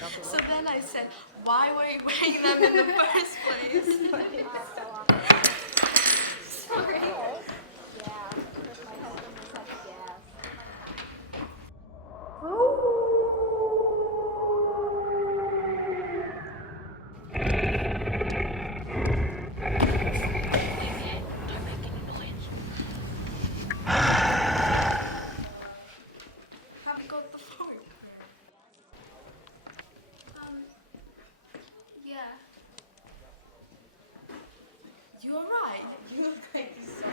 So then I said, why were you wearing them in the first place? Sorry. Yeah, because my husband was such a gas. Haven't got the phone. Yeah. You alright? You look like you suck.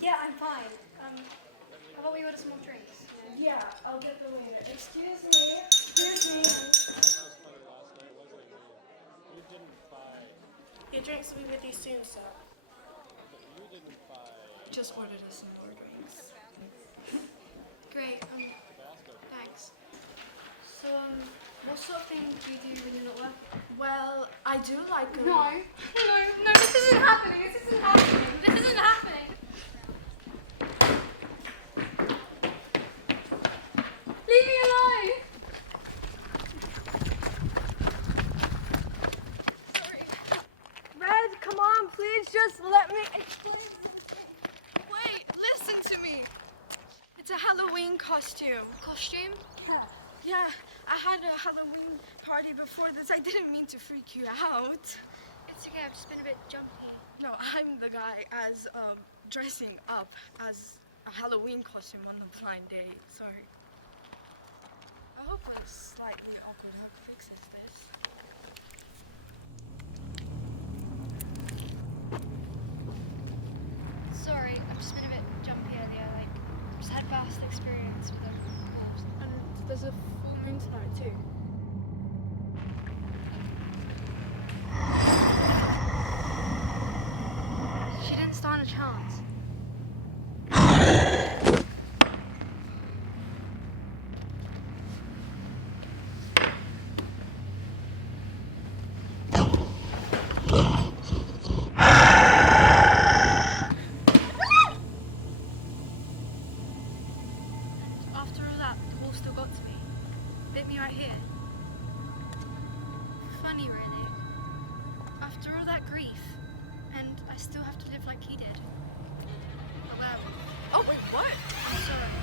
Yeah, I'm fine. How about we order some more drinks? Yeah, I'll get the waiter. Excuse me. Excuse me. Your drinks will be with you soon, sir. Just ordered us some more drinks. Great, thanks. So, what sort of thing do you do when you're not working? Well, I do like a... No, this isn't happening, this isn't happening, this isn't happening. Leave me alone! Sorry. Red, come on, please just let me explain. Wait, listen to me. It's a Halloween costume. Costume? Yeah. Yeah, I had a Halloween party before this. I didn't mean to freak you out. It's okay, I've just been a bit jumpy. No, I'm the guy as dressing up as a Halloween costume on the blind date. Sorry. I hope I'm slightly awkward. How fixes this? Sorry, I've just been a bit jumpy earlier. Just had vast experience with them. And there's a full moon tonight too. She didn't stand a chance. After all that, the wolf still got to me. Bit me right here. Funny, really. After all that grief, and I still have to live like he did. Oh, wow. Oh wait, what? I'm sorry.